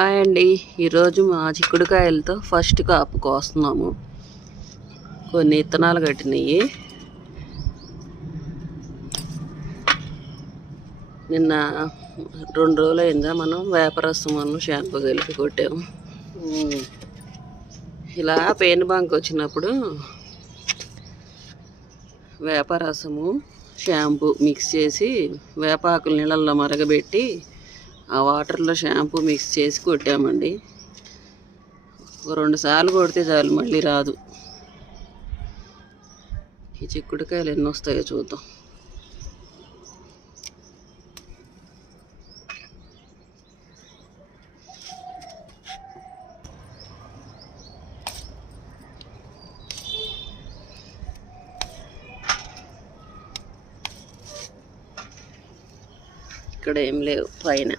Hi అండి. ఈరోజు మా చిక్కుడుకాయలతో ఫస్ట్ కాపు కోస్తున్నాము. కొన్ని విత్తనాలు కట్టినాయి. నిన్న 2 రోజులు అయిందా మనం వేపరసము షాంపూ కలిపి కొట్టాము. ఇలా పెయిన్ బంక్ వచ్చినప్పుడు వేపరసము షాంపూ మిక్స్ చేసి వేపాకులు నీళ్ళల్లో మరగబెట్టి ఆ వాటర్లో షాంపూ మిక్స్ చేసి కొట్టామండి. 2 సార్లు కొడితే చాలు, మళ్ళీ రాదు. ఈ చిక్కుడుకాయలు ఎన్ని వస్తాయో చూద్దాం. ఇక్కడ ఏం లేవు పైన.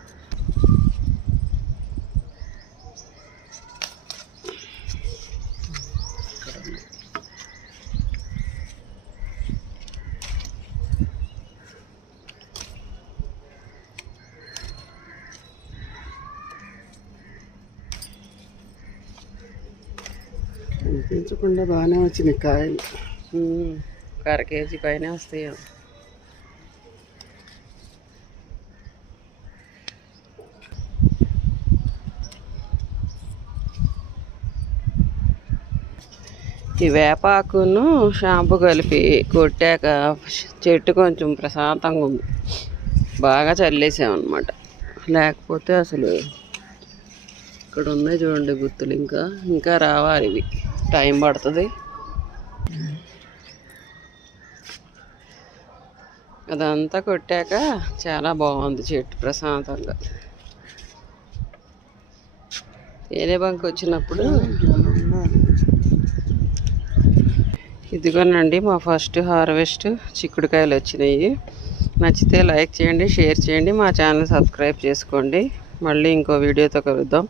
పెంచకుండా బాగానే వచ్చినాయి కాయలు. 1/2 కేజీ పైన వస్తాయి. ఈ వేపాకును షాంపూ కలిపి కొట్టాక చెట్టు కొంచెం ప్రశాంతంగా ఉంది. బాగా చల్లేసామన్నమాట. లేకపోతే అసలు ఇక్కడ ఉన్నాయి చూడండి గుత్తులు, ఇంకా రావాలి. ఇవి టైం పడుతుంది. అదంతా కొట్టాక చాలా బాగుంది చెట్టు ప్రశాంతంగా. వేరే బంక్ వచ్చినప్పుడు ఇదిగోనండి మా ఫస్ట్ హార్వెస్ట్ చిక్కుడుకాయలు వచ్చినాయి. నచ్చితే లైక్ చేయండి, షేర్ చేయండి, మా ఛానల్ సబ్స్క్రైబ్ చేసుకోండి. మళ్ళీ ఇంకో వీడియోతో కలుద్దాం.